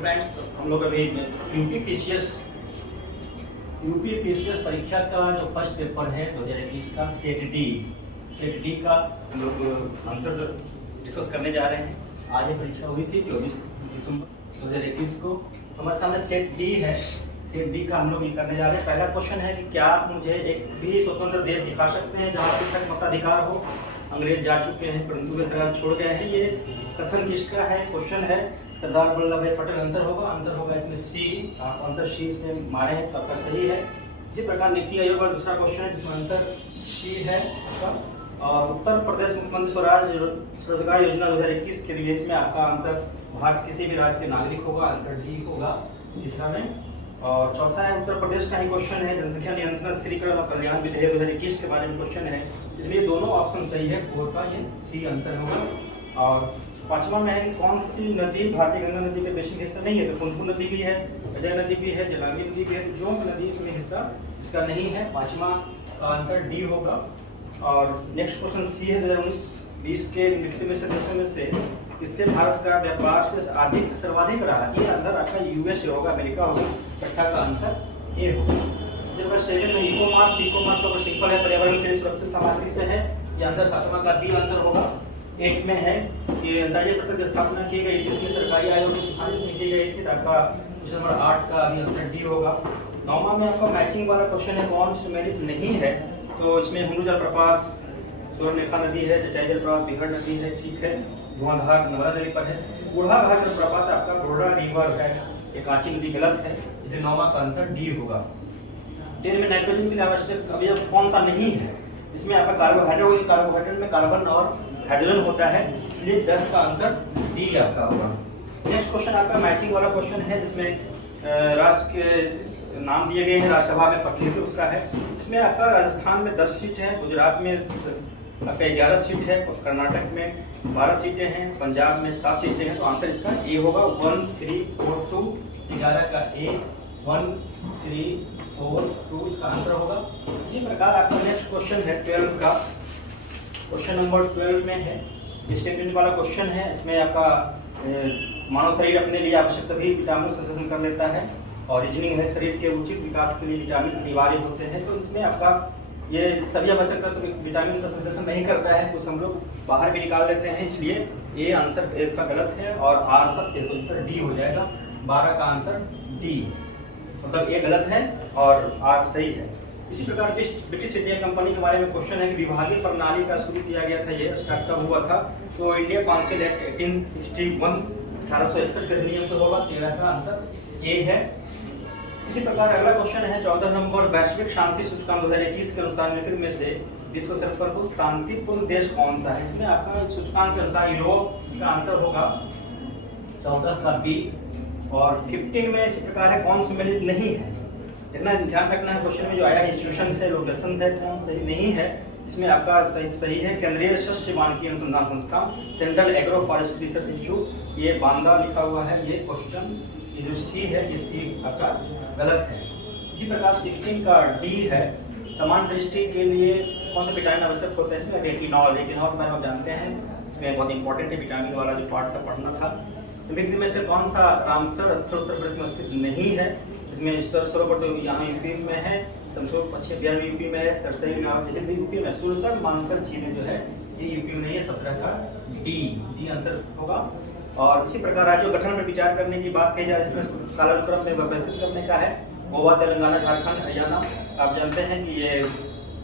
Friends, हम लोग अभी यूपी पीसीएस परीक्षा का जो फर्स्ट पेपर है 2021 का सेट डी का हम लोग आंसर डिस्कस करने जा रहे हैं। आज ये परीक्षा हुई थी 24 दिसंबर 2021 को। तो हमारे सामने सेट डी का हम लोग ये करने जा रहे हैं। पहला क्वेश्चन है कि क्या आप मुझे एक भी स्वतंत्र देश दिखा सकते हैं जहाँ अभी तक मताधिकार हो? अंग्रेज जा चुके हैं परंतु वे सरकार छोड़ गए हैं। ये कथन किसका है? क्वेश्चन है सरदार वल्लभ भाई पटेल। आंसर होगा इसमें सी। आप आंसर सी इसमें मारे हैं तो आपका सही है। इसी प्रकार नीति आयोग का दूसरा क्वेश्चन है जिसमें आंसर सी है उसका। और उत्तर प्रदेश मुख्यमंत्री स्वराज रोजगार योजना 2021 के लिए इसमें आपका आंसर भारत किसी भी राज्य के नागरिक होगा, आंसर डी होगा तीसरा में। और चौथा है उत्तर प्रदेश का ही क्वेश्चन है, जनसंख्या नियंत्रण स्थिरीकरण और कल्याण विधेयक 2021 के बारे में क्वेश्चन है, इसलिए दोनों ऑप्शन सही है। 4 का ये सी आंसर होगा। और पांचवा में है कि कौन सी नदी भारतीय गंगा नदी के बेसिक हिस्सा नहीं है? तो पुनपुन नदी भी है, अजय नदी भी है, जलांगी नदी भी है, तो जोंक नदी इसमें हिस्सा इसका नहीं है। पांचवा का आंसर डी होगा। और नेक्स्ट क्वेश्चन सी है 2019-20 के लिखित में सदस्यों में से किसके भारत का व्यापार से सर्वाधिक रहा? ये अंदर आपका यूएस होगा, अमेरिका होगा। छठा का आंसर ए होगा। नंबर 7 में इको मार्क तो सिंपल है, पर्यावरण के लिए सुरक्षित सामग्री से है, ये आंसर 7वां का बी आंसर होगा। 8 में है कि अंतर्राज्यीय परिषद की स्थापना की गई थी, इसमें सरकारी आयोग की सिफारिश में की गई थी, तो आपका क्वेश्चन नंबर 8 का भी आंसर डी होगा। 9वां में आपका मैचिंग वाला क्वेश्चन है, कौन सुमेलित नहीं है? तो इसमें हुंडू जलप्रपात, सुवर्णरेखा नदी है, चचाई जलप्रपात बिहार नदी है, ठीक है, धुआंधार नर्मदा नदी पर है। बूढ़ा घाट जलप्रपात आपका बूढ़ा रिवर है, एक कांची नदी गलत है, इसलिए 9वां का आंसर डी होगा। 10 में नाइट्रोजन के लिए आवश्यक अवयव कौन सा नहीं है? इसमें आपका कार्बोहाइड्रेट में कार्बन और हाइड्रोजन होता है, इसलिए 10 का आंसर डी आपका होगा। नेक्स्ट क्वेश्चन आपका मैचिंग वाला क्वेश्चन है जिसमें राष्ट्र के नाम दिए गए हैं, राज्यसभा में प्रतिनिधित्व उसका है। इसमें आपका राजस्थान में 10 सीट है, गुजरात में आपका 11 सीट है, कर्नाटक में 12 सीटें हैं, पंजाब में 7 सीटें हैं, तो आंसर इसका ए होगा। 1 3 4 2 11 का ए, 1 3 4 2 इसका आंसर होगा। इसी प्रकार आपका नेक्स्ट क्वेश्चन है 12 का, क्वेश्चन नंबर 12 में है स्टेटमेंट वाला क्वेश्चन है। इसमें आपका मानव शरीर अपने लिए आवश्यक सभी विटामिन संश्लेषण कर लेता है और रीजनिंग है शरीर के उचित विकास के लिए विटामिन अनिवार्य होते हैं। तो इसमें आपका ये सभी आवश्यकता तो विटामिन का संश्लेषण नहीं करता है, कुछ हम लोग बाहर भी निकाल लेते हैं, इसलिए ये आंसर इसका गलत है और आर सत्य, तो आंसर डी हो जाएगा। 12 का आंसर डी, मतलब ये गलत है और आर सही है। इसी प्रकार ब्रिटिश इंडियन कंपनी के बारे में क्वेश्चन है कि विभागीय प्रणाली का शुरू किया गया था, ये स्टार्ट कब हुआ था? तो इंडिया काउंसिल एक्ट 1861 के अधिनियम से होगा। 13 का आंसर ए है। इसी प्रकार अगला क्वेश्चन है 14 नंबर, वैश्विक शांति सूचकांक 2021 के अनुसार निम्नलिखित में से विश्व स्तर पर शांतिपूर्ण देश कौन सा है? इसमें आपका सूचकांक के अनुसार यूरोप इसका आंसर होगा 14 का बी। और 15 में इसी प्रकार है कौन सम्मिलित नहीं है? देखना ध्यान रखना है, क्वेश्चन में जो आया इंस्टीट्यूशन है, लोकेशन है, कौन सही नहीं है? इसमें आपका सही है केंद्रीय शस्य वानिकी अनुसंधान संस्थान, central agro forestry research institute, ये बांदा लिखा हुआ है। ये क्वेश्चन ये जो सी है ये सी आपका गलत है। इसी प्रकार 16 का डी है, समान दृष्टि के लिए कौन सा विटामिन आवश्यक होता है? इसमें रेटिनॉल के बारे में जानते हैं, इसमें बहुत इंपॉर्टेंट है, विटामिन वाला जो पार्ट था पढ़ना था। निम्नलिखित में से कौन सा रामसर स्थल उत्तर प्रदेश में स्थित नहीं है? इसमें सरोवर तो यहाँ यूपी में है, शमशोर पश्चिम बिहार में यूपी में है, सरसई में यूपी में, सुरसर मानसर झीलें जो है ये यूपी में नहीं है। 17 का डी आंसर होगा। और इसी प्रकार राज्यों गठन पर विचार करने की बात कही जाए, इसमें कालानुक्रम में व्यवस्थित करने का है। गोवा, तेलंगाना, झारखंड, हरियाणा। आप जानते हैं कि ये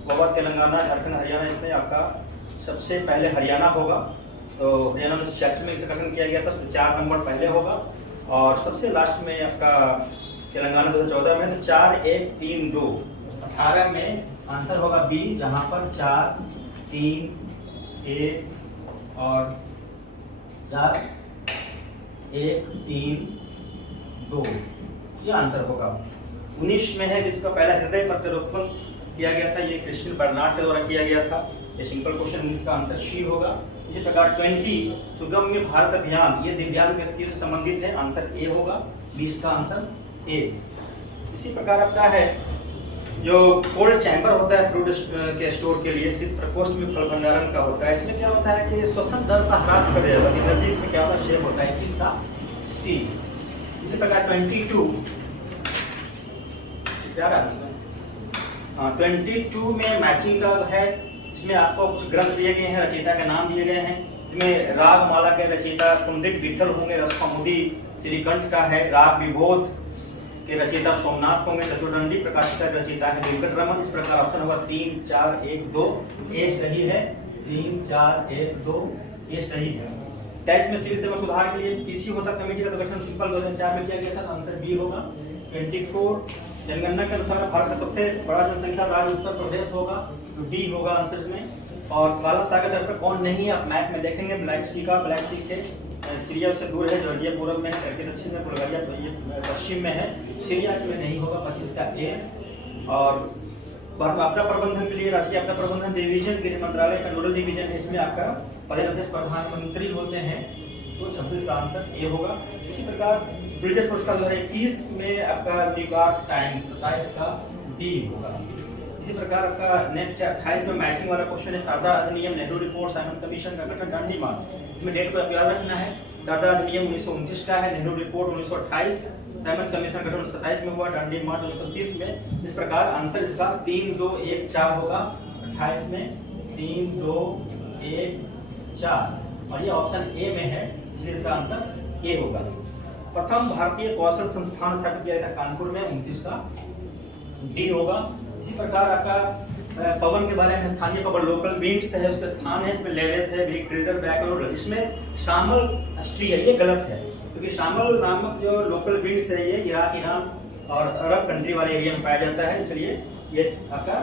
गोवा, तेलंगाना, झारखंड, हरियाणा, इसमें आपका सबसे पहले हरियाणा होगा। तो हरियाणा में 86 में इसे गठन किया गया था, तो 4 नंबर पहले होगा। और सबसे लास्ट में आपका तेलंगाना 2014 में, तो 4 1 3 2। 18 में आंसर होगा बी, जहां पर 4 3 1 और 4 1 3 2 ये आंसर होगा। 19 में है जिसका पहला हृदय प्रत्यारोपण किया गया था, ये क्रिश्चियन बर्नार्ड के द्वारा किया गया था। ये सिंपल क्वेश्चन, इसका आंसर सी होगा। इसी प्रकार 20 सुगम्य भारत अभियान, ये दिव्यांग व्यक्तियों से संबंधित है, आंसर ए होगा। 20 का आंसर ए। इसी प्रकार आपका है जो कोल्ड चैम्बर होता है फ्रूट के स्टोर के लिए, शीत प्रकोष्ठ में फल भंडारण का होता है। इसमें क्या होता है कि श्वसन दर का ह्रास कर देगा, एनर्जी इसमें क्या होता है, शेप होता है। किसका? सी। इसी प्रकार 22 22 में मैचिंग का है। इसमें आपको कुछ ग्रंथ दिए गए हैं, रचयिता के नाम दिए गए हैं। इसमें राग माला के रचयिता पंडित विठल होंगे, रसकौमुदी श्रीकंठ का है। राग विबोध के रचयिता सोमनाथ होंगे। चतुर्दंडी प्रकाशिका के रचयिता है वेंकटरमन। इस प्रकार ऑप्शन होगा 3 4 1 2, ये सही है। 3 4 1 2 ये सही है। 23 में सिविल सेवा सुधार के लिए पीसी होता कमेटी का गठन सिंपल 2004 में किया गया था, आंसर बी होगा। 24 जनगणना के अनुसार भारत का सबसे बड़ा जनसंख्या राज्य उत्तर प्रदेश होगा, तो डी होगा आंसर इसमें। और काला सागर तट पर कौन नहीं है, आप मैप में देखेंगे ब्लैक सी के सीरिया से दूर है, जॉर्जिया पूर्व में है, टर्की दक्षिण में, बुल्गारिया तो ये पश्चिम में है। सीरिया इसमें नहीं होगा, 25 का ए। और आपदा प्रबंधन के लिए राष्ट्रीय आपदा प्रबंधन डिवीजन गृह मंत्रालय का नोडल डिवीजन है, इसमें आपका पदेन प्रधानमंत्री होते हैं, तो 26 का आंसर ए होगा। इसी प्रकार ब्रिजेट पुरस्कार 2021 में आपका न्यूयॉर्क टाइम्स 27 का बी होगा। इसी प्रकार आपका नेक्स्ट 28 में मैचिंग वाला क्वेश्चन है। शारदा अधिनियम, नेहरू रिपोर्ट, साइमन कमीशन का गठन, डांडी मार्च। इसमें डेट को आप याद रखना है। शारदा अधिनियम 1929 का है, नेहरू रिपोर्ट 1928, साइमन कमीशन का गठन 27 में हुआ, डांडी मार्च 1930 में। इस प्रकार आंसर इसका 3 2 1 4 होगा 28 में। 3 2 1 4 और ये ऑप्शन ए में है, इसलिए इसका आंसर ए होगा। प्रथम भारतीय कौशल संस्थान स्थापित किया था कानपुर में, 29 का डी होगा। इसी प्रकार आपका पवन के बारे में, स्थानीय पवन लोकल विंड्स है, उसका स्थान है, इसमें लेवेस है, बिग ट्रिल्डर, बैकलोर। इसमें शामल अस्ट्री है, ये गलत है, क्योंकि शामल नामक जो लोकल विंड्स है ये इराक, ईरान और अरब कंट्री वाले एरिया में पाया जाता है, इसलिए ये आपका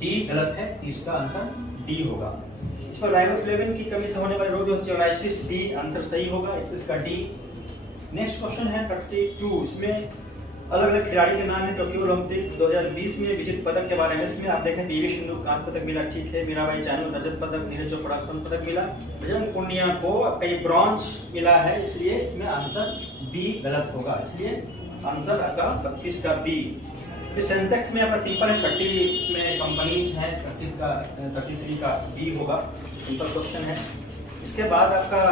डी गलत है। 30 का आंसर डी होगा। इस पर राइबोफ्लेविन की कमी से होने वाले रोग जो चौराइसिस, डी आंसर सही होगा, इसका डी। नेक्स्ट क्वेश्चन है 32, इसमें अलग अलग खिलाड़ी के नाम है। टोक्यो ओलंपिक 2020 में विजेता पदक के बारे में, इसमें आप देखें पीवी सिंधु कांस्य पदक मिला, ठीक है। मीराबाई चानू रजत पदक, नीरज चोपड़ा स्वर्ण पदक मिला। बजरंग पुनिया को आपका ये ब्रॉन्ज मिला है, इसलिए इसमें आंसर बी गलत होगा, इसलिए आंसर आपका 32 का बी। सेंसेक्स में आपका सिंपल है, 30 इसमें कंपनीज हैं, 33 का बी होगा, सिंपल क्वेश्चन है। इसके बाद आपका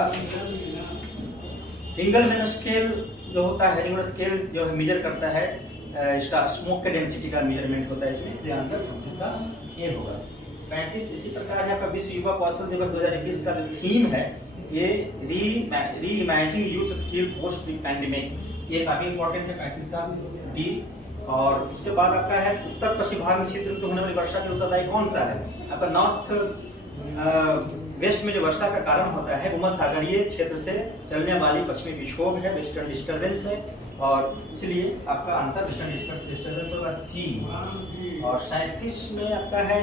इंगलमैन स्केल जो होता है, इंगलमैन स्केल जो है मेजर करता है इसका स्मोक के डेंसिटी का मेजरमेंट होता है इसमें, इसलिए आंसर 36 का ए होगा। 35 इसी प्रकार है आपका विश्व युवा कौशल दिवस 2021 का जो थीम है ये री imaging youth skill post pandemic, ये काफी इंपॉर्टेंट है। 35 का डी। और उसके बाद आपका है उत्तर पश्चिम भाग में क्षेत्र में होने वाली वर्षा के उत्तरदायी कौन सा है, आपका नॉर्थ वेस्ट में जो वर्षा का कारण होता है भूमध्य सागरीय क्षेत्र से चलने वाली पश्चिमी विक्षोभ है, वेस्टर्न डिस्टर्बेंस है, और इसलिए आपका आंसर वेस्टर्न डिस्टर्बेंस होगा सी। और 37 में आपका है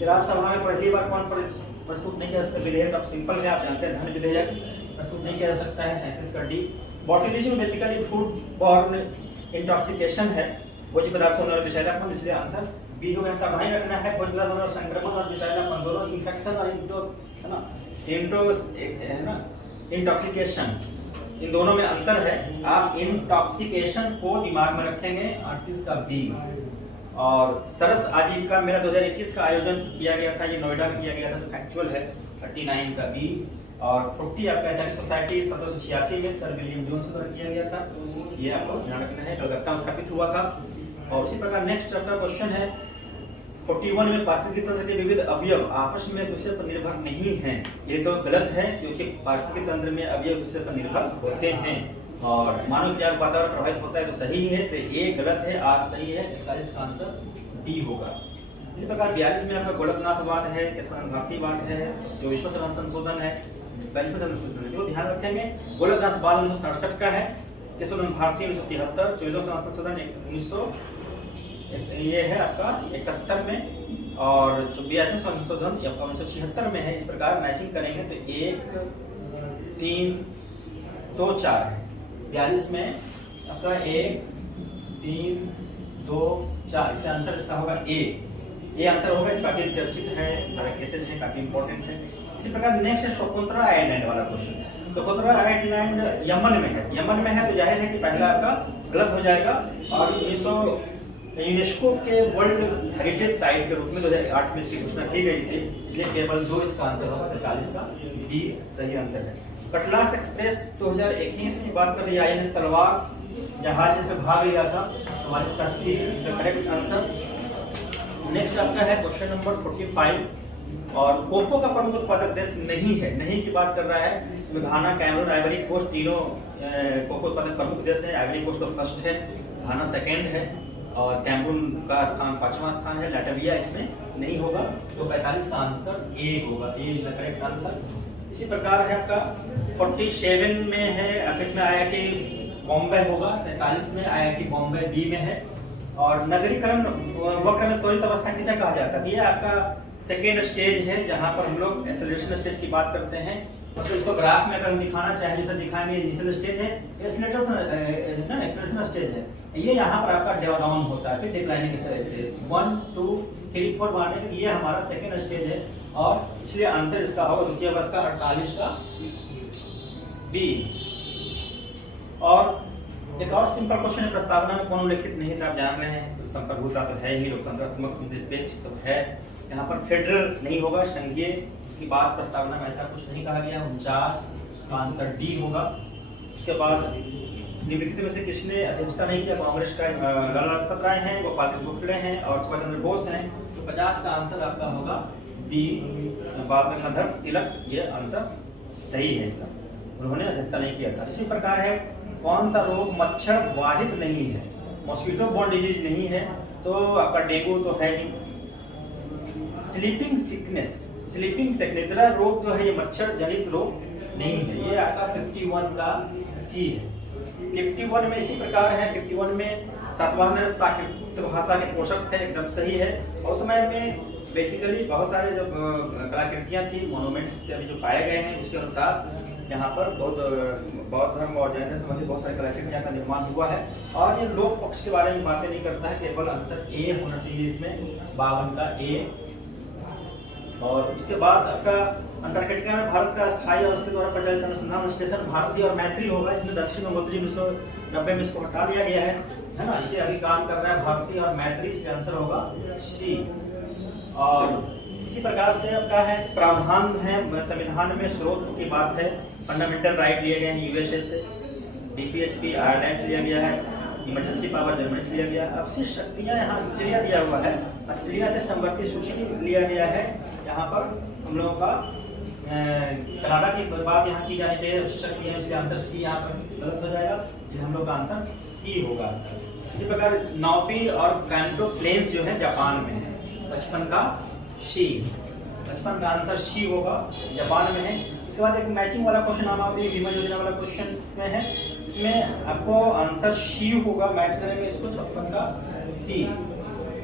राज्यसभा में पहली बार कौन प्रस्तुत नहीं किया सकता विधेयक, अब सिंपल है, आप जानते हैं धन विधेयक प्रस्तुत नहीं किया जा सकता है, 37 का D. Botulism basically food borne intoxication है, भोज्य पदार्थ से होने वाला विषैलापन, इसलिए आंसर बी होगा। सावधानी रखना है, भोज्य पदार्थ होने वाला संक्रमण और विषैलापन दोनों इन्फेक्शन और इंटॉक्सिकेशन, इन दोनों में अंतर है, आप इंटॉक्सिकेशन को दिमाग में रखेंगे। 38 का बी। और सरस आजीविका मेला 2021 का आयोजन किया गया था, ये नोएडा में किया गया था, तो फैक्चुअल है। 39 का बी। और 40 आपका एसआईटी सोसाइटी 1786 में सर विलियम जोन्स द्वारा किया गया था, ये आपको ध्यान रखना है, कलकत्ता में स्थापित हुआ था। और उसी प्रकार नेक्स्ट चैप्टर क्वेश्चन है 41 में पारिस्थितिकी तंत्र के विविध अवयव आपस में दूसरे पर निर्भर नहीं हैं, ये तो गलत है, क्योंकि पारिस्थितिकी तंत्र में अवयव दूसरे पर निर्भर होते हैं। और मानव क्या वातावरण प्रभावित होता है तो सही है, तो ये गलत है, आज सही है, 41 का आंसर डी होगा। इसी प्रकार 42 में आपका गोलकनाथवाद है, केशवानंद भारतीवाद है, 24वां संशोधन है, 42वां संशोधन है, जो ध्यान रखेंगे। गोलकनाथवाद 1967 का है, केशवानंद भारती 1973, 24वां संशोधन 1900 ये है आपका 71 में, और 82वां संशोधन 1976 में है। इस प्रकार मैचिंग करेंगे तो 1 3 2 4 है। 42 में आपका 1 3 2 4, इसका आंसर इसका होगा ए, ये आंसर होगा। काफी चर्चित है, सारे केसेस हैं, काफी इंपॉर्टेंट है। इसी प्रकार नेक्स्ट है शकुंतला आइलैंड वाला क्वेश्चन। शकुंतला आइलैंड यमन में है, यमन में है तो जाहिर है कि पहला आपका गलत हो जाएगा। और 1900 यूनेस्को के वर्ल्ड हेरिटेज साइट के रूप में 2008 में इसकी घोषणा की गई थी, इसलिए केवल 2 इसका आंसर होगा, 45 का बी सही आंसर है। कटलास एक्सप्रेस 2021 की बात कर रही है, INS तलवार जहाज से भाग लिया था, हमारे इसका see the correct answer. Next आपका है क्वेश्चन नंबर 45, और कोको का प्रमुख उत्पादक देश नहीं है, नहीं की बात कर रहा है। घाना, कैमरून, आइवरी कोस्ट तीनों कोको उत्पादक प्रमुख देश है। आइवरी कोस्ट तो फर्स्ट है, घाना सेकेंड है और कैमरून का स्थान 5वां स्थान है। लाटविया इसमें नहीं होगा, तो 45 का आंसर ए होगा, ए इज द करेक्ट आंसर। इसी प्रकार है आपका 47 में है, आपके इसमें IIT बॉम्बे होगा, 47 में IIT बॉम्बे बी में है। और नगरीकरण वक्र में त्वरित अवस्था किसे कहा जाता है? ये आपका सेकेंड स्टेज है, जहां पर हम लोग एक्सेलरेशन स्टेज की बात करते हैं। मतलब इसको ग्राफ में अगर हम दिखाना चाहें, जैसे दिखाएंगे इनिशियल स्टेज है, एक्सेलरेशन स्टेज है, ये यहाँ पर आपका डाउन होता है, फिर डिक्लाइनिंग से 1 2 3 4 बढ़ने के, ये हमारा सेकेंड स्टेज है, और इसलिए आंसर इसका होगा द्वितीय अवस्था 48 का बी। और एक और सिंपल क्वेश्चन है, प्रस्तावना में कौन उल्लेखित नहीं था, आप जान रहे हैं, तो संप्रभुता तो है ही, लोकतंत्रात्मक निरपेक्ष तो है, यहाँ पर फेडरल नहीं होगा, संघीय की बात प्रस्तावना में ऐसा कुछ नहीं कहा गया। 49 का आंसर डी होगा। उसके बाद निम्नलिखित में से किसने अध्यक्षता नहीं किया? कांग्रेस का लाला लाजपत राय हैं, गोपाल कृष्ण गोखले हैं और सुभाष चंद्र बोस हैं, तो 50 का आंसर आपका होगा डी, बाल गंगाधर तिलक, ये आंसर सही है इसका, उन्होंने अध्यक्षता नहीं किया था। इसी प्रकार है, कौन सा रोग मच्छर वाहित नहीं है? मॉस्किटो बोर्न डिजीज नहीं है, तो आपका डेंगू तो है ही। स्लीपिंग सिकनेस, निद्रा रोग जो है, ये मच्छर जनित रोग नहीं है, ये आपका 51 का सी है। 51 में इसी प्रकार है, 51 में सातवाहन प्राकृतिक भाषा के पोषक थे, एकदम सही है। और समय में बेसिकली बहुत सारे जो कलाकृतियां थी, मोनूमेंट्स अभी जो पाए गए हैं, उसके अनुसार यहाँ पर बौद्ध धर्म और जैन धर्म संबंधित बहुत सारी कलाकृतियां का निर्माण हुआ है। और ये लोक पक्ष के बारे में बातें नहीं करता है, केवल आंसर ए होना चाहिए इसमें, 52 का ए। और उसके बाद आपका अंटार्कटिका में भारत का स्थायी और उसके द्वारा प्रचलित अनुसंधान स्टेशन भारतीय और मैत्री होगा, इसमें दक्षिण गंगोत्री 1990 में इसको हटा दिया गया है ना, इसे अभी काम कर रहा है भारतीय और मैत्री, इसका आंसर होगा सी। और इसी प्रकार से आपका है प्रावधान है, संविधान में स्रोत की बात है, फंडामेंटल राइट लिए गए हैं यूएसए से, डीपीएसपी आयरलैंड से लिया गया है, इमरजेंसी पावर जर्मनी से लिया गया, अवशिष्ट शक्तियां यहाँ ऑस्ट्रेलिया दिया हुआ है, ऑस्ट्रेलिया से संवर्ती सूची लिया गया है। यहाँ पर हम लोगों का कनाडा की बात यहाँ की जानी चाहिए, अवशिष्ट शक्तियां, इसलिए आंसर सी यहाँ पर गलत हो जाएगा, ये हम लोग का आंसर सी होगा। इसी प्रकार नाओपी और कैंटो प्लेन्स जो है जापान में है, 55 का सी, 55 का आंसर सी होगा, जापान में है। इसके बाद एक मैचिंग वाला क्वेश्चन नामावली बीमा योजना वाला क्वेश्चन में है, इसमें आपको आंसर सी होगा, मैच करेंगे इसको, 56 का सी।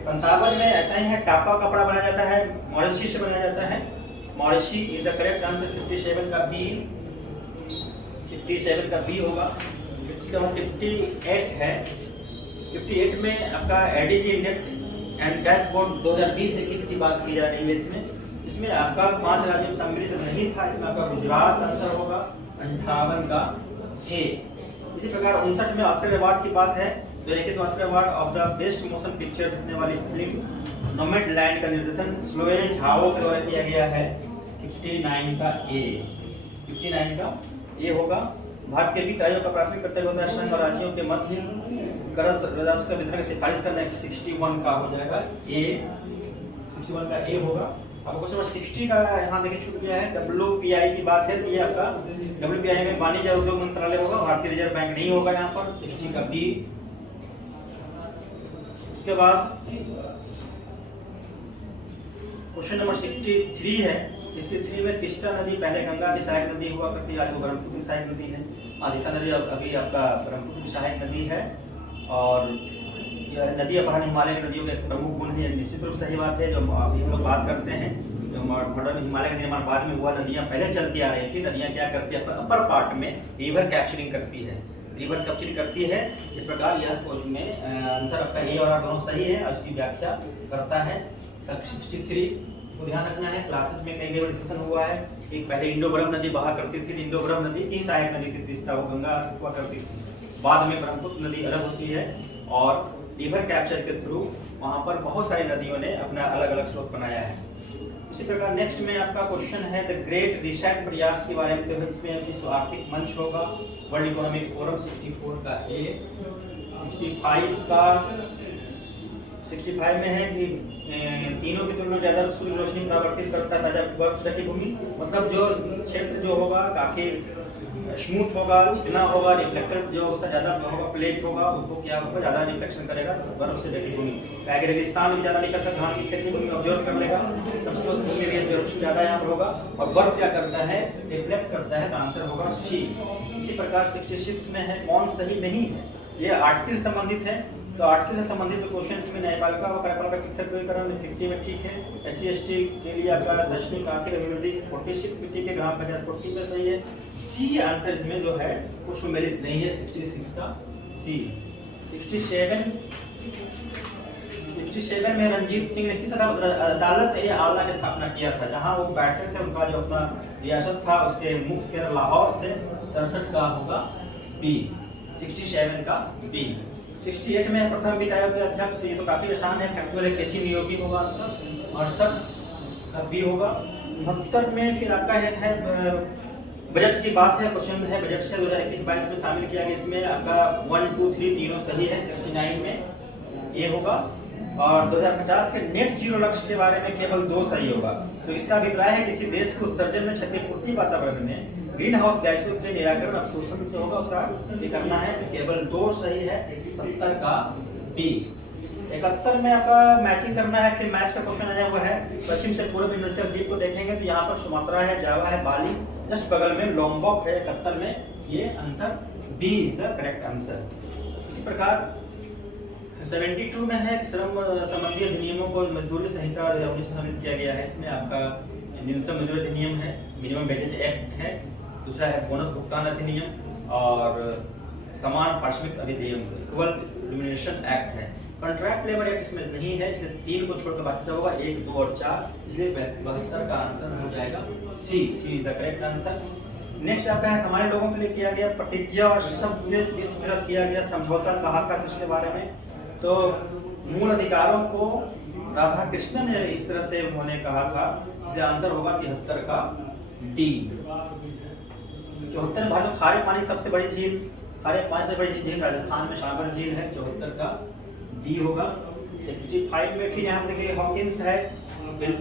57 में ऐसा ही है, टापा कपड़ा बनाया जाता है, मॉरिशस से बनाया जाता है, मॉरिशी इज द करेक्ट आंसर, 57 का बी, 57 का बी होगा। उसके बाद 58 है, 58 में आपका एडीजी इंडेक्स एंड डैशबोर्ड 2020-21 की बात की जा रही है। इसमें आपका 5 राज्यों में सम्मिलित नहीं था, इसमें आपका गुजरात आंसर होगा, 58 का ए। इसी प्रकार 59 में ऑस्कर अवार्ड की बात है, 2021 Oscar award of the best motion picture जीतने वाली फिल्म नोमैडलैंड का निर्देशन स्लोए झाओ के द्वारा किया गया है, 59 का ए, 59 का ए होगा। भारत के वित्त आयोग का प्राथमिक कर्तव्य होता है संघ और राज्यों के मध्य कर राजस्व का वितरण की सिफारिश करना, 61 का हो जाएगा ए, 61 का ए होगा। अब क्वेश्चन नंबर 60 का यहाँ देखिए छूट गया है, WPI की बात है, तो ये आपका WPI में वाणिज्य और उद्योग मंत्रालय होगा, भारतीय रिजर्व बैंक नहीं होगा यहाँ पर, 60 का बी। उसके बाद क्वेश्चन नंबर 63 है, 63 में तीस्ता नदी पहले गंगा की सहायक नदी हुआ करती है, आज वो ब्रह्मपुत्र की सहायक नदी है। तीस्ता नदी अभी आपका ब्रह्मपुत्र की सहायक नदी है, और यह नदी अपहरण हिमालय की नदियों के प्रमुख गुण है, निश्चित रूप से सही बात है। जो अभी हम लोग बात करते हैं, जो मॉडर्न हिमालय का निर्माण बाद में हुआ, नदियाँ पहले चलती आ रही थी, नदियाँ क्या करती है, अपर पार्ट में रिवर कैप्चरिंग करती है, रिवर कैप्चरिंग करती है। इस प्रकार यह क्वेश्चन में आंसर आपका ए और आर दोनों सही है, और उसकी व्याख्या करता है। 63 को ध्यान रखना है, क्लासेस में कई डिस्कशन हुआ है। एक पहले इंडो ब्रह्म नदी बहा करती थी, इंडो ब्रह्म नदी की सहायक नदी थी तीस्ता, वो गंगा हुआ करती थी, बाद में ब्रह्मपुत्र नदी अलग होती है, और रिवर कैप्चर के थ्रू वहाँ पर बहुत सारी नदियों ने अपना अलग अलग स्रोत बनाया है। इसी प्रकार नेक्स्ट में आपका क्वेश्चन है द ग्रेट रीसेट प्रयास के बारे में। तो इसमें विश्व आर्थिक मंच होगा, वर्ल्ड इकोनॉमिक फोरम 64 का ए, 65 में है कि तीनों की तुलना ज्यादा सूर्य रोशनी परावर्तित करता है ताजा बर्फ की भूमि, मतलब जो क्षेत्र जो होगा काफी स्मूथ होगा, चिकना होगा, रिफ्लेक्टर जो उसका ज्यादा होगा, प्लेट होगा, उसको क्या होगा ज्यादा रिफ्लेक्शन करेगा बर्फ से ढकी भूमि। रेगिस्तान में ज्यादा नहीं कर सकता, धान की खेती भूमि ऑब्जर्व कर लेगा, सबसे भूमि भी ऑब्जर्वेशन ज्यादा यहाँ पर होगा, और बर्फ क्या करता है रिफ्लेक्ट करता है, तो आंसर होगा सी। इसी प्रकार 66 में है कौन सही नहीं है, ये आर्टिकल से संबंधित है, तो आर्टिकल से संबंधित जो क्वेश्चन में न्यायपालिका व कार्यपालिका पृथक्करण 50 में ठीक है, SC/ST के लिए आपका शैक्षणिक आर्थिक अभिवृद्धि 46 में ठीक है, ग्राम पंचायत 40 में सही है। सी आंसर इसमें जो है वो सुमेलित नहीं है, 66 का सी। 67 में रंजीत सिंह ने किस अदालत आला की स्थापना किया था, जहां वो बैठे थे, उनका जो अपना रियासत था उसके मुख्य केंद्र लाहौर थे। 67 का होगा बी, 67 का बी। 68 में प्रथम वित्त आयोग के अध्यक्ष, ये तो काफी आसान है, फैक्चुअल है, केसी नियोगी होगा आंसर। 68 का बी होगा। 69 में फिर आपका है बजट की बात है, क्वेश्चन है बजट से 2021-22 में शामिल किया गया, इसमें आपका 1, 2, 3 तीनों सही है, 69 में ये होगा। और 2050 के नेट जीरो लक्ष्य के बारे में केवल 2 सही होगा। तो इसका अभिप्राय है किसी देश के उत्सर्जन में क्षतिपूर्ति वातावरण में ग्रीन हाउस गैसों के निराकरण अवशोषण से होगा, उसका ये करना है, केवल 2 सही है, 70 का बी। 71 में आपका मैचिंग करना है, फिर मैच का क्वेश्चन आया हुआ है, पश्चिम से पूर्व हिमाचल द्वीप को देखेंगे तो यहाँ पर सुमात्रा है, जावा है, बाली, जस्ट बगल में लोम्बोक है। 71 में ये answer B is the correct answer. इसी प्रकार 72 में है श्रम संबंधी अधिनियमों को मजदूरी संहिता 19 में शामिल किया गया है, इसमें आपका न्यूनतम मजदूरी अधिनियम है, मिनिमम वेजेस एक्ट है, दूसरा है बोनस भुगतान अधिनियम और समान पारिश्रमिक अधिनियम इक्वल रिम्यूनरेशन एक्ट है। कॉन्ट्रैक्ट लेबर एक्ट इसमें नहीं है, इसलिए 3 को छोड़कर बाकी सब होगा 1, 2 और 4, इसलिए 72 का आंसर हो जाएगा C. C is the correct answer. Next आपका है सामान्य लोगों के लिए किया गया प्रतिज्ञा और शब्द इस तरह किया गया समझौता कहा था किसके बारे में, तो मूल अधिकारों को राधा कृष्णन ने इस तरह से उन्होंने कहा था, इसलिए आंसर होगा 73 का डी। 74 भारत में खारे पानी सबसे बड़ी झील, खारे पानी से बड़ी झील राजस्थान में शांबर झील है, 74 का डी होगा। 65 में फिर यहाँ देखिए हॉकिंस है,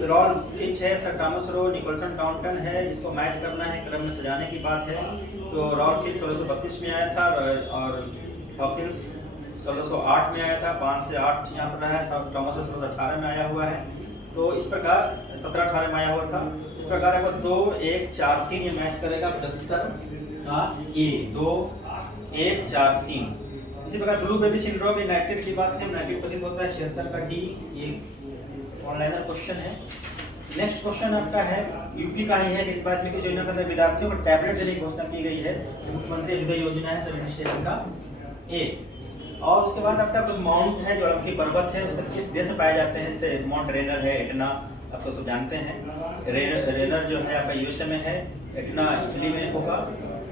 रॉल्फ फिंच है, सर थॉमस रो, निकोलसन टाउनटन है, इसको मैच करना है, क्रम में सजाने की बात है। तो रॉल्फ फिंच 1632 में आया था और हॉकिंस 1608 में आया था, 5 से 8 यहाँ पर रहा है, सर थॉमस 1618 में आया हुआ है। तो इस प्रकार 1718 में आया हुआ था। इस प्रकार आपको 2, 1, 4, 3 ये मैच करेगा 75 का ए, 2, 1, 4, 3। इसी प्रकार ब्लू बेबी सिंड्रोम यूनाइटेड की बात है, यूनाइटेड प्रसिद्ध होता है, 76 का डी। ये ऑनलाइनर क्वेश्चन है। नेक्स्ट क्वेश्चन आपका है यूपी का ही है, इस बात में किस योजना के तहत विद्यार्थियों को टैबलेट देने की घोषणा की गई है, मुख्यमंत्री अभ्युदय योजना है, 77 का ए। और उसके बाद आपका कुछ माउंट है, ज्वालामुखी पर्वत है, उसके किस देश में पाए जाते हैं, जैसे माउंट रेनर है, एटना आप तो सब जानते हैं, रेनर जो है आपका यूएसए में है, एटना इटली में होगा,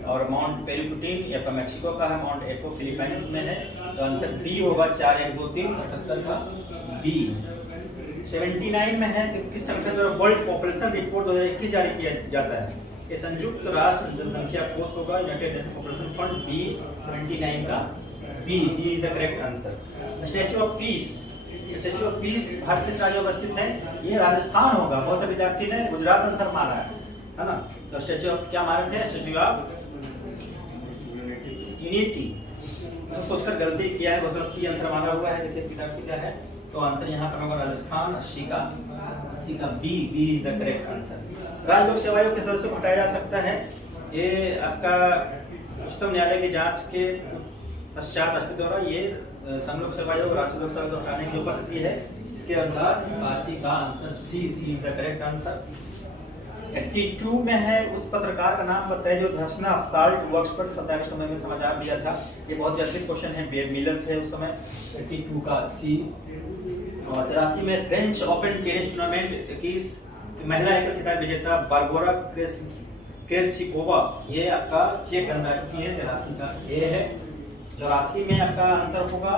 और माउंट पेरिकुटिन ये आपका मैक्सिको का है, माउंट एको फिलीपाइंस में है। तो आंसर बी होगा 4, 1, 2, 3, 78 का बी। 79 में है कि किस संख्या द्वारा वर्ल्ड पॉपुलेशन रिपोर्ट 2021 जारी किया जाता है, ये संयुक्त राष्ट्र जनसंख्या कोष होगा, United Nation Population Fund, B 79 का B is the correct answer. Statue of Peace, Statue of Peace Bharat किस राज्य में स्थित है, ये राजस्थान होगा, बहुत से विद्यार्थी ने गुजरात आंसर मारा है ना। तो स्टैच्यू ऑफ क्या मारे थे, स्टैच्यू ऑफ यूनिटी, सोचकर गलती किया है, बहुत सी आंसर मारा हुआ है, देखिए विद्यार्थी का है, तो आंसर यहाँ पर होगा राजस्थान, 80 का B is the correct answer. राज्य लोक सेवा आयोग के सदस्य को हटाया जा सकता है, ये आपका उच्चतम न्यायालय की जांच के पश्चात राष्ट्रपति द्वारा ये संघ लोक सेवा आयोग राज्य लोक सेवा आयोग हटाने की उपस्थिति है, इसके अनुसार 81 का answer C is the correct answer. 82 में है उस पत्रकार का नाम बताइए जो धसना साल्ट वर्क्स पर सत्याग्रह समय में समाचार दिया था, ये बहुत चर्चित क्वेश्चन है, बेब मिलर थे उस समय, 82 का सी। और 83 में फ्रेंच ओपन टेनिस टूर्नामेंट की महिला एकल खिताब विजेता बारबोरा क्रेसिकोवा, ये आपका चेक गणराज्य की है, 83 का ए है। 84 में आपका आंसर होगा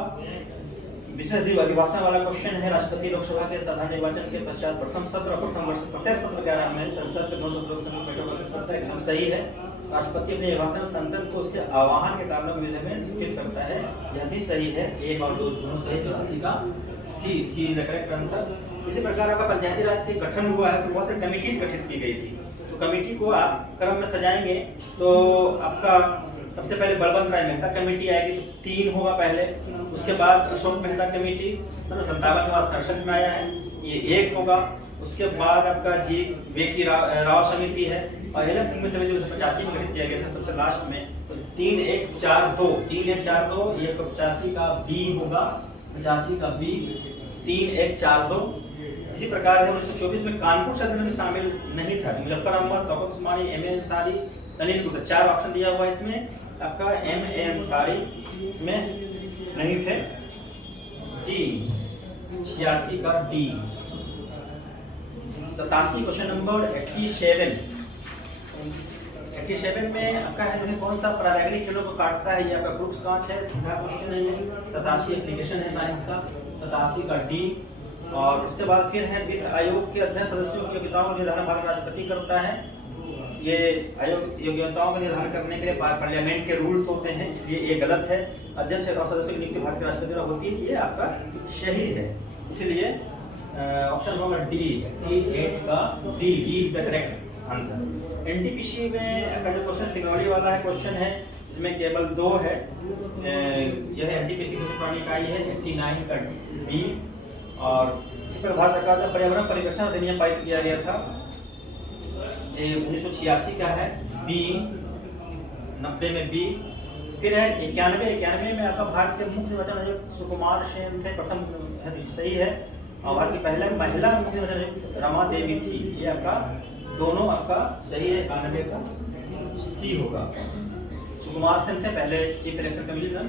विशेष अभिभाषण वाला क्वेश्चन है। राष्ट्रपति लोकसभा के साधारण निर्वाचन के पश्चात प्रथम सत्र और प्रथम वर्ष प्रत्येक सत्र के आरंभ में संसद के 200 लोकसभा बैठक करता है। एकदम सही है। राष्ट्रपति अपने अभिभाषण संसद को उसके आह्वान के कारणों के विषय में सूचित करता है, यह भी सही है। एक और दो दोनों सही। 84 का सी इज द करेक्ट आंसर। इसी प्रकार आपका पंचायती राज के गठन हुआ है, तो बहुत सारी कमेटीज गठित की गई थी। तो कमेटी को आप क्रम में सजाएंगे तो आपका सबसे पहले बलवंत राय मेहता कमेटी आएगी, तो 3 होगा पहले। उसके बाद अशोक मेहता कमेटी, मतलब 57 के बाद 67 में आया है, ये 1 होगा। उसके बाद आपका जी वेकी राव समिति है, और एलएम सिंह समिति 1985 में गठित किया गया था सबसे लास्ट में। तो 3-1-4-2 ये 85 का बी होगा, 85 का बी 3-1-4-2। इसी प्रकार है 1924 में कानपुर सत्र में शामिल नहीं था। Muzaffar Ahmad, Shaukat Usmani, M A Ansari, Anil Gupta, 4 option दिया हुआ है इसमें। आपका एम ए अंसारी इसमें नहीं थे। डी 86 का डी। 87 क्वेश्चन नंबर 87 में आपका है कौन सा परागैनिक किरणों को काटता है, ये आपका ब्रुक्स कांच है, सीधा क्वेश्चन है ये। 87 एप्लीकेशन है साइंस का, 87 का डी। और उसके बाद फिर है वित्त आयोग के अध्यक्ष सदस्यों की योग्यताओं का निर्धारण भारत राष्ट्रपति करता है। ये आयोग योग्यताओं का निर्धारण करने के लिए पार्लियामेंट के रूल्स होते हैं, इसलिए ये गलत है। अध्यक्ष और सदस्यों की नियुक्ति भारत के राष्ट्रपति द्वारा होती है, ये आपका सही है। इसलिए ऑप्शन होगा डी 8 का D is the correct answer. NTPC में आपका जो क्वेश्चन सिंगरौली वाला है क्वेश्चन है, इसमें केवल 2 है। यह एनटीपीसी की पुरानी इकाई है 89 का बी। और इसी पर भारत सरकार द्वारा पर्यावरण परिरक्षण अधिनियम पारित किया गया था, 1986 का है बी। 90 में बी। फिर है 91 में आपका भारत के मुख्य निर्वाचन आयुक्त सुकुमार सेन थे, प्रथम सही है। और भारत की पहले महिला मुख्य निर्वाचन आयुक्त रमा देवी थी, ये आपका दोनों आपका सही है। 91 का सी होगा। सुकुमार सेन थे पहले चीफ इलेक्शन कमिश्नर।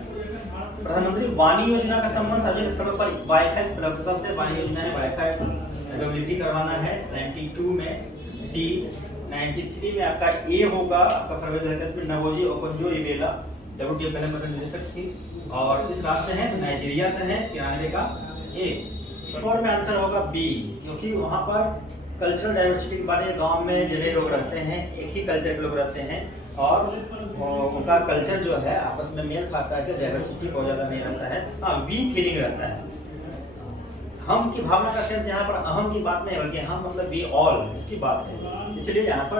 प्रधानमंत्री वाणी योजना का संबंध सार्वजनिक स्थलों पर वाईफाई उपलब्धता से। वाणी योजना है वाईफाई अवेलेबिलिटी करवाना है। 92 में डी। 93 में आपका ए होगा, आपका फरवरी नवोजी ओकोंजो इवेला डेप्यूटी पहले प्रधान निदेशक थी, और इस राष्ट्र से है नाइजीरिया से है। 93 का ए। 4 में आंसर होगा बी, क्योंकि वहाँ पर कल्चरल डाइवर्सिटी के बारे में गांव में जितने लोग रहते हैं एक ही कल्चर के लोग रहते हैं, और उनका कल्चर जो है आपस में मेल खाता है, डाइवर्सिटी बहुत ज़्यादा नहीं रहता है। हाँ, वी फीलिंग रहता है। हम की भावना का सेंस यहाँ पर अहम की बात नहीं, बल्कि हम मतलब वी ऑल इसकी बात है। इसलिए यहाँ पर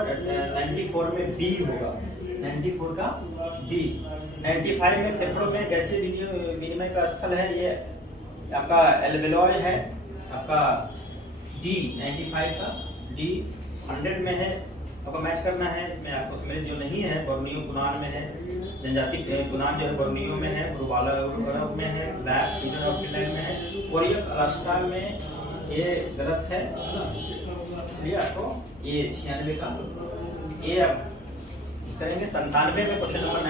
94 में बी होगा, 94 का बी। 95 में फेफड़ों में गैसीय विनिमय का स्थल है, ये आपका एल्वेलॉय है, आपका डी। 95 का डी। 100 में है, आपको मैच करना है। इसमें आपको सम्मिलित जो नहीं है बोर्नियो गुनान में है, जनजाति गुनान जो है बोर्नियो में है, रुबाला में है, लैब स्वीडन और फिनलैंड में है, कोरिया अलास्का में। ये गलत है, इसलिए आपको ये 96 का ये आप करेंगे। 97 में क्वेश्चन नंबर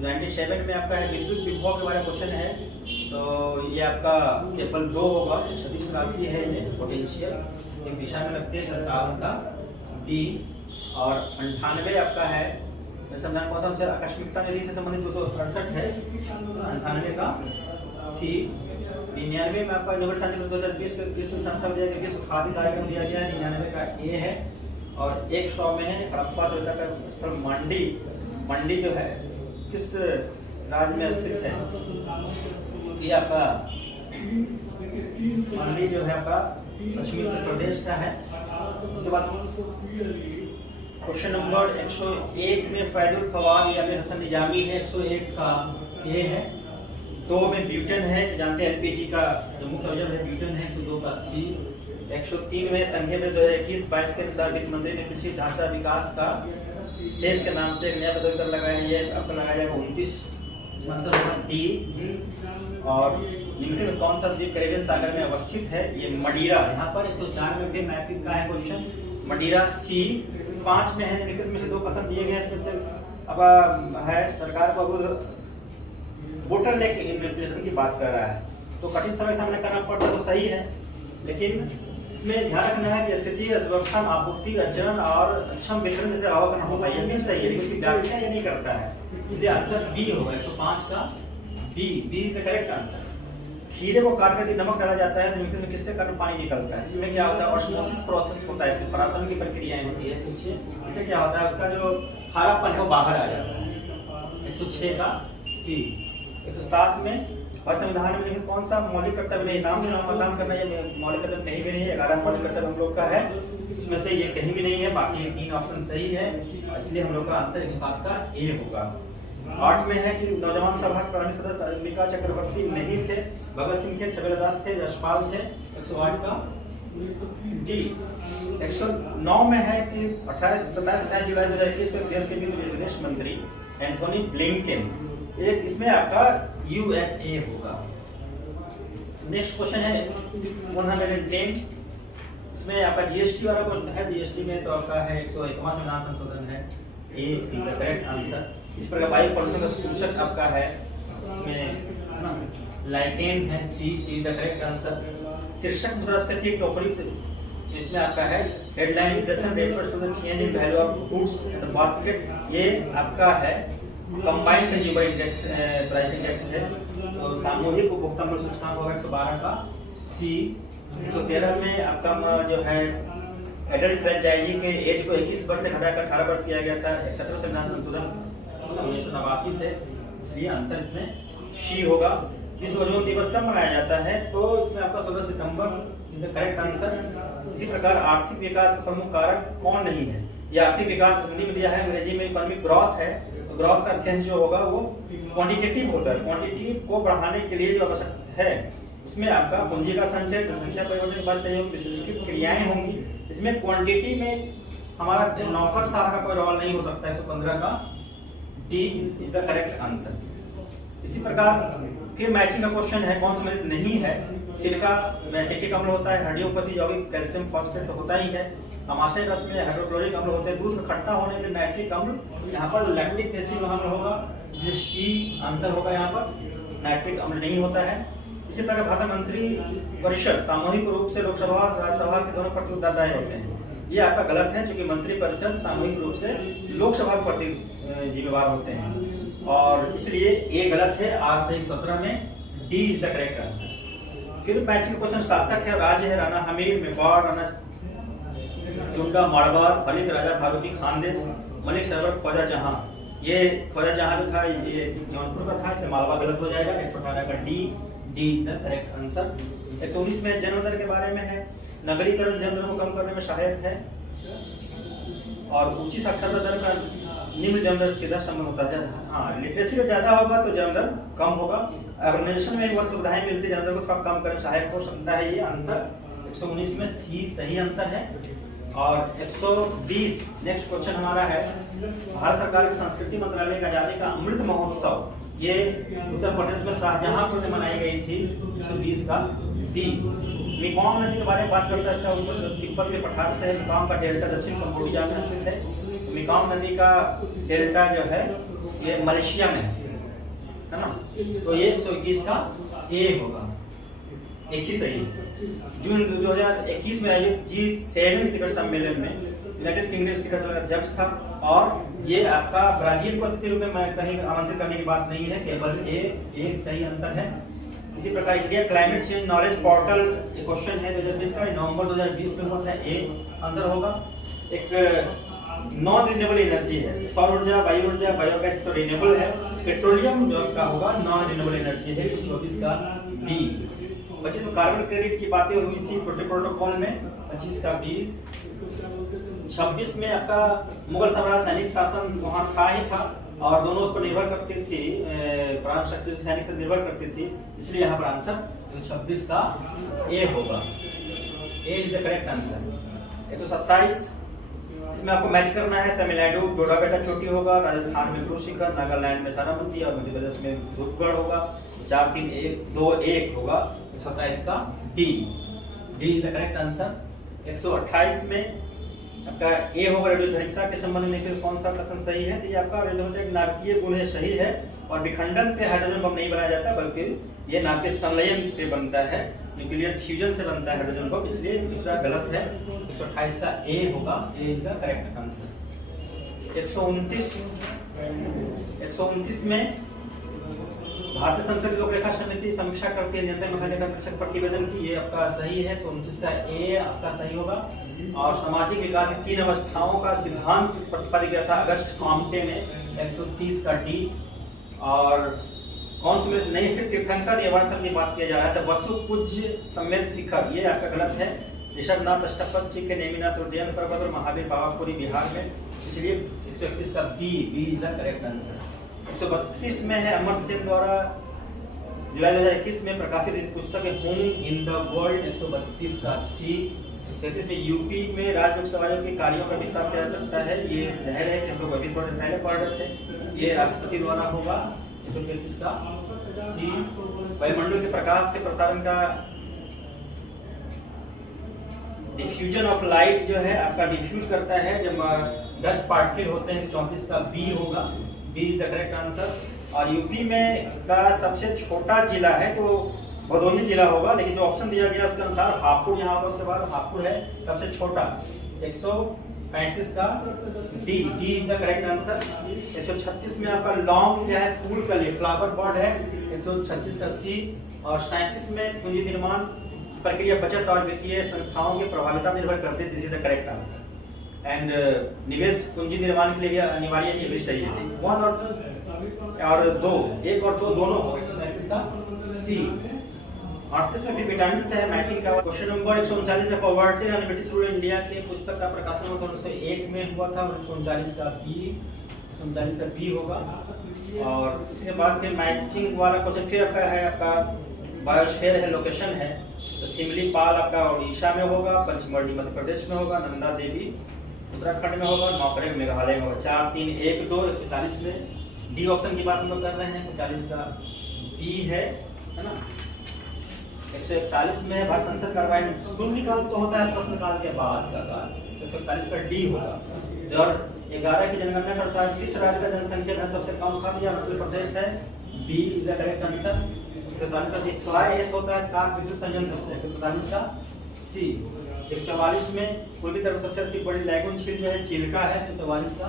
97 में आपका है विद्युत विभव के बारे में क्वेश्चन है, तो ये आपका केवल 2 होगा। सदिश राशि है ये पोटेंशियल, एक दिशा में लगती है 57 का बी। और 98 आपका है कौन सा आकस्मिकता निधि से संबंधित 268 है, 98 का सी। 99 में आपका नोबेल शांति 2020 विश्व संस्थान दिया गया, विश्व खाद्य कार्यक्रम दिया गया है, 99 का ए है। और 100 में है हड़प्पा सभ्यता का स्थल मंडी। मंडी जो है किस राज्य में स्थित है, ये आपका मंडी जो है आपका पश्चिमी उत्तर प्रदेश का है। उसके बाद क्वेश्चन नंबर 101 में फैजुल फवाद या हसन निजामी है, 101 का ए है। 2 में ब्यूटेन है, जानते हैं एलपीजी का जो मुख्य वजह है ब्यूटेन है, तो 2 का सी। 103 में संघीय में 2021-22 के अनुसार वित्त मंत्री ने कृषि ढांचा विकास का शेष के नाम से एक नया पद लगाया है, आपका लगाया 29 मतलब डी। और निम्नलिखित में कौन सा द्वीप कैरेबियन सागर में अवस्थित है, ये मडीरा। यहाँ पर 104 में भी मैपिंग का है क्वेश्चन, मडीरा सी। 5 में है निम्नलिखित में से 2 कथन दिए गए, इसमें से अब है सरकार को वोटर नेक इम्प्लीमेंटेशन की बात कर रहा है, तो कठिन समय सामना करना पड़ता है, तो सही है। लेकिन इसमें ध्यान रखना है कि स्थिति अर्थव्यवस्था आपूर्ति अचरण और अक्षम वितरण जैसे अभाव करना होता है, यह भी सही है, लेकिन उसकी व्याख्या ये नहीं करता है, इसलिए आंसर बी होगा। 105 का B is the correct answer. खीरे को काट कर नमक डाला जाता है तो मिट्टी में किसके कारण पानी निकलता है? इसमें क्या होता है, ऑस्मोसिस प्रोसेस होता है, इसमें परासन की प्रक्रियाएं होती है। इससे क्या होता है, उसका जो खारापन है वो बाहर आ जाता है। 106 का सी। 107 में और संविधान में लिखित कौन सा मौलिक कर्तव्य नहीं? नाम चुनाव मतदान करना ये मौलिक कर्तव्य कहीं भी नहीं है। 11 मौलिक कर्तव्य हम लोग का है, उसमें से ये कहीं भी नहीं है, बाकी 3 ऑप्शन सही है, इसलिए हम लोग का आंसर 107 का ए होगा। 8 में है कि नौजवान सभा के प्रारंभिक सदस्य अंबिका चक्रवर्ती नहीं थे, भगत सिंह थे, छबीलादास थे, यशपाल थे। 108 का डी। 109 में है कि 27 जुलाई 2021 को देश के विदेश मंत्री एंथोनी ब्लिंकन, एक इसमें आपका यूएसए होगा। नेक्स्ट क्वेश्चन है 110, इसमें आपका जीएसटी वाला क्वेश्चन है। जीएसटी में तो आपका है 101वां संविधान संशोधन है, ए इज द करेक्ट आंसर। इस प्रकार वायु प्रदूषण का सूचक आपका है, इसमें लाइकेन है, सी इज द करेक्ट आंसर। शीर्षक मुद्रास्फीति टॉपिक से इसमें आपका है headline inflation rate for the change in value of goods and basket, ये आपका है combined consumer index, price index है। तो सामूहिक उपभोक्ता मूल्य सूचकांक होगा 112 का सी। 113 में आपका जो है एडल्ट फ्रेंचाइजी के एज को 21 वर्ष से घटाकर 18 वर्ष किया गया था 61वें संविधान संशोधन 1989 से, इसलिए आंसर इसमें सी होगा। विश्व ओजोन दिवस कब मनाया जाता है? तो इसमें आपका 16 सितंबर द करेक्ट आंसर। इसी प्रकार आर्थिक विकास का प्रमुख कारक कौन नहीं है? यह आर्थिक विकास हिंदी में दिया है, अंग्रेजी में इकोनॉमिक ग्रोथ है। तो ग्रोथ का सेंस जो होगा वो क्वांटिटेटिव होता है, क्वांटिटी को बढ़ाने के लिए जो आवश्यक है उसमें आपका पूंजी का संचय, जनसंख्या परिवर्तन के बाद सहयोग, विशेषीकृत क्रियाएं होंगी। इसमें क्वांटिटी में हमारा नौकरशाह का कोई रोल नहीं हो सकता। 115 का D is the correct answer. इसी प्रकार फिर मैचिंग का क्वेश्चन है, कौन सा मिश्रित नहीं है? सिरका में एसिटिक अम्ल होता है, हड्डियों यौगिक कैल्शियम फॉस्फेट तो होता ही है, अमाशय रस में हाइड्रोक्लोरिक अम्ल होते हैं, दूध खट्टा होने के लिए नाइट्रिक अम्ल, यहाँ पर लैक्टिक एसिड अम्ल होगा, इसलिए सी आंसर होगा। यहाँ पर नाइट्रिक अम्ल नहीं होता है। इसी प्रकार भारत मंत्री परिषद सामूहिक रूप से लोकसभा और राज्यसभा के दोनों प्रति उत्तरदायी होते हैं, ये आपका गलत है, क्योंकि मंत्री परिषद सामूहिक रूप से लोकसभा के प्रति जिम्मेवार होते हैं, और इसलिए ये गलत है। आज से 17 में D is the correct answer. फिर मैचिंग क्वेश्चन शासक है, राज्य है राणा हमीर, मेवाड़ राणा जुंडा, मारवाड़, फरीद राजा फारूकी खानदेश, मलिक सरवर ख्वाजा जहां। ये ख्वाजा जहां जो था ये जौनपुर का था, इसलिए मालवा गलत हो जाएगा। 118 का D is the correct answer. 119 में जन्म दर के बारे में है, नगरीकरण जन्म दर को कम करने में सहायक है, और ऊंची साक्षरता दर का निम्न जन्म दर सीधा संबंध होता है। हाँ, लिटरेसी रेट ज्यादा होगा तो जन्म दर कम होगा। अर्बनाइजेशन में बहुत सुविधाएं मिलती है, जन्म दर को थोड़ा कम करने में सहायक हो सकता है। ये आंसर 119 में सी सही आंसर है। और 120 नेक्स्ट क्वेश्चन हमारा है, भारत सरकार के संस्कृति मंत्रालय का आजादी का अमृत महोत्सव, ये उत्तर प्रदेश में शाहजहांपुर में मनाई गई थी। 120 का डी। मेकॉन्ग नदी के बारे में बात करता है, इसका उत्तर तिब्बत के पठार से है। मेकॉन्ग का डेल्टा दक्षिण कंबोडिया में स्थित है। मेकॉन्ग नदी का डेल्टा जो है ये मलेशिया में है ना, तो ये 121 का ए होगा, एक ही सही। जून 2021 में आयोजित G7 शिखर सम्मेलन में यूनाइटेड किंगडम शिखर सम्मेलन अध्यक्ष था, और ये आपका ब्राजील को अतिथि रूप में कहीं आमंत्रित करने की बात नहीं है, केवल ए सही आंसर है। इसी प्रकार India climate change knowledge portal एक क्वेश्चन है 2020 का, नवंबर 2020 में हुआ था, ए आंसर होगा। एक नॉन रिन्यूएबल एनर्जी है, सौर ऊर्जा, वायु ऊर्जा, बायोगैस तो रिन्यूएबल है, पेट्रोलियम जो का होगा नॉन रिन्यूएबल एनर्जी है। 124 का बी। 25 में कार्बन क्रेडिट की बातें हुई थी प्रोटोकॉल में, 25 का बी। 26 में आपका मुगल साम्राज्य सैनिक शासन वहां था ही था, और दोनों उस पर निर्भर करती थी, प्रांत शक्ति सैनिक से निर्भर करती थी, इसलिए यहाँ पर आंसर 26 का ए होगा, ए इज द करेक्ट आंसर। 127 इसमें आपको मैच करना है, तमिलनाडु डोडाबेटा चोटी होगा, राजस्थान में गुरु शिखर, नागालैंड में सारामती, और मध्य प्रदेश में धूपगढ़ होगा। 4 3 1 2 1 होगा। 127 का D is the correct answer. 128 में आपका ए होगा, रेडियोधर्मिता के संबंध में कौन सा कथन सही है? तो ये आपका रेडियोधर्मिता एक नाभिकीय गुण है, सही है, और विखंडन पे हाइड्रोजन बम नहीं बनाया जाता, बल्कि ये नाभिकीय संलयन पे बनता है, न्यूक्लियर फ्यूजन से बनता है हाइड्रोजन बम, इसलिए दूसरा गलत है। 128 का ए होगा, ए इज द करेक्ट आंसर। 129 में भारतीय संसद लोकलेखा समिति समीक्षा करती है नियंत्रण लेखा लेखा परीक्षक प्रतिवेदन की, ये आपका सही है, तो 29 का ए आपका सही होगा। और सामाजिक विकास की 3 अवस्थाओं का सिद्धांत प्रतिपादित किया था अगस्त कॉम्टे में, 130 का डी। और कौन सी नहीं, फिर तीर्थंकर निवारण की बात किया जा रहा था, वसु पूज्य समेत शिखर, ये आपका गलत है। ऋषभनाथ अष्टपद ठीक है, नेमिनाथ उज्जैन पर्वत और महावीर पावापुरी बिहार में, इसलिए 131 का B is the correct answer. 132 में है अमर सेन द्वारा जुलाई 2021 में प्रकाशित पुस्तक है होम इन द वर्ल्ड, 132 का सी। 33 में यूपी में राज्य लोकसभा आयोग के कार्यों का विस्तार किया जा सकता है, ये जाहिर है कि हम लोग अभी थोड़े पहले पढ़ रहे थे, ये राष्ट्रपति द्वारा होगा, 133 का सी। वायुमंडल के प्रकाश के प्रसारण का डिफ्यूजन ऑफ लाइट जो है आपका डिफ्यूज करता है जब डस्ट पार्टिकल होते हैं, 34 का बी होगा, B is the correct answer. और यूपी में का सबसे छोटा जिला है तो भदोही जिला होगा, लेकिन जो ऑप्शन दिया गया उसके अनुसार हापुड़ यहाँ पर, उसके बाद हापुड़ है सबसे छोटा, 135 का D is the correct answer. 136 में आपका लॉन्ग क्या है, फूल कली फ्लावर बर्ड है, 136 का सी। और 37 में पूंजी निर्माण प्रक्रिया बचत और वित्तीय संस्थाओं की प्रभाविता निर्भर करते हैं, this is the correct answer. And निवेश पूंजी निर्माण के लिए भी अनिवार्य है, ये भी सही है। 1 और 2, 1 और 2 दोनों हो, 37 का सी। 38 में भी विटामिन से है मैचिंग का। क्वेश्चन नंबर 139 में poverty and British rule India के पुस्तक का प्रकाशन 1901 में हुआ था, 139 का बी होगा। और इसके बाद फिर मैचिंग वाला क्वेश्चन फिर आपका है, आपका बायोस्फीयर है, लोकेशन है, तो सिमलीपाल आपका उड़ीसा में होगा, पंचमढ़ी मध्य प्रदेश में होगा, नंदा देवी उत्तराखंड में होगा, नौकरेक मेघालय में होगा। 4, 3, 1, 2, 140 में डी ऑप्शन की बात हम लोग कर रहे हैं, 40 का डी है ना। 141 में भारत संसद कार्रवाई में शून्यकाल तो होता है प्रश्नकाल के बाद का काल, 141 का डी होगा। और 11 की जनगणना के अनुसार किस राज्य का जनसंख्या घनत्व सबसे कम था, यह मध्य प्रदेश है, B is the correct answer. 143 का सी फ्लाई एस होता है ताप विद्युत संयंत्र से, 143 का सी। 144 में पूर्वी तरफ सबसे अधिक बड़ी लैगून झील जो है चिल्का है, 144 का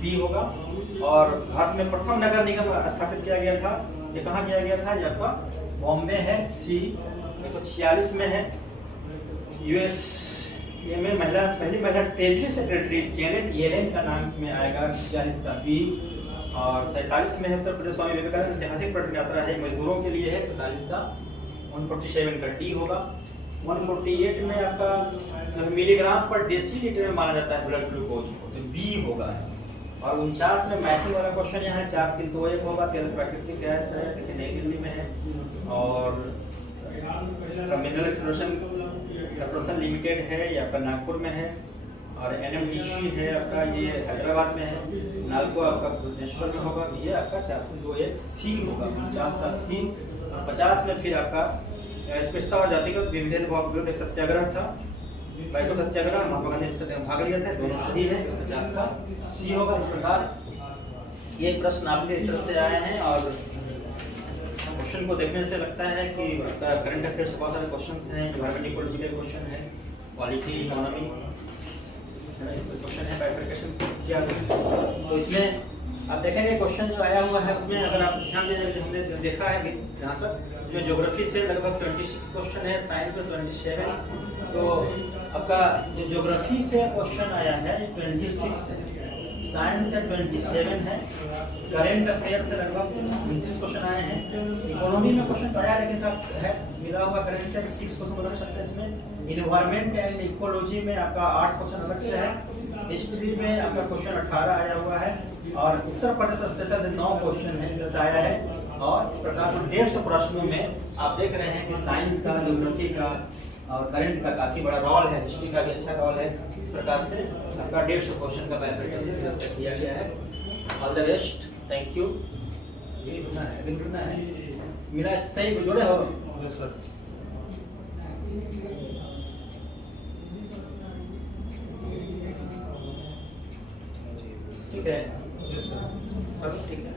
बी होगा। और भारत में प्रथम नगर निगम स्थापित किया गया था, ये कहाँ किया गया था, ये आपका बॉम्बे है, सी। 146 में है यूएस में पहली महिला ट्रेजरी सेक्रेटरी जेनेट येलेन का नाम इसमें आएगा, 46 का बी। और 47 में है उत्तर प्रदेश स्वामी विवेकानंद ऐतिहासिक पर्यटन यात्रा है, मजदूरों के लिए है, 45 का 147 का डी होगा। 148 में आपका मिलीग्राम पर डेसीलीटर में माना जाता है ब्लड ग्लूकोज को, तो बी होगा। और 49 में मैचिंग वाला क्वेश्चन यहाँ है, 4, 3, 2, 1 होगा। तेल प्राकृतिक गैस है, लेकिन नई दिल्ली में है। और मिनरल एक्सप्लोरेशन लिमिटेड है, ये आपका नागपुर में है। और NMDC है आपका, ये हैदराबाद में है। नालको आपका भुवनेश्वर में होगा, तो ये आपका 4, 3, 2, 1 सी होगा, 50 का सी। 50 में फिर आपका स्पष्टता और जातिगत विरोध एक सत्याग्रह था, बाइको सत्याग्रह, महात्मा गांधी भाग लिया था, दोनों सही है, 50 का सी होगा। इस प्रकार ये प्रश्न आपके इस तरह से आए हैं। और क्वेश्चन को देखने से लगता है कि करंट अफेयर्स से बहुत सारे क्वेश्चंस हैं, इन्वायरमेंट इकोलॉजी के क्वेश्चन है, क्वालिटी इकोनॉमी क्वेश्चन है, बाइफरकेशन किया गया। तो इसमें आप देखेंगे क्वेश्चन जो आया हुआ है उसमें अगर आप ध्यान दें, हमने देखा है यहाँ तक, इसमें ज्योग्राफी से लगभग 26 क्वेश्चन है, साइंस में 27। तो आपका जो ज्योग्राफी से क्वेश्चन आया है 26 है, साइंस से 27 है, करेंट अफेयर से लगभग 29 क्वेश्चन आए हैं। इकोनॉमी में क्वेश्चन तो आया लेकिन है मिला हुआ करंट से 6 क्वेश्चन बता सकते हैं इसमें। इन्वायरमेंट एंड इकोलॉजी में आपका 8 क्वेश्चन अलग से है। हिस्ट्री में आपका क्वेश्चन 18 आया हुआ है। और उत्तर प्रदेश स्पेशल 9 क्वेश्चन है जैसा आया है। और इस प्रकार 150 प्रश्नों में आप देख रहे हैं कि साइंस का, ज्योग्राफी का और करंट का काफी बड़ा रोल है, हिस्ट्री का भी अच्छा रोल है। इस प्रकार से आपका 150 क्वेश्चन का बाइफरकेशन किया गया है। All the best, thank you. ये ढूंढना है मेरा सही जोड़े हो सर। ठीक है, ठीक है।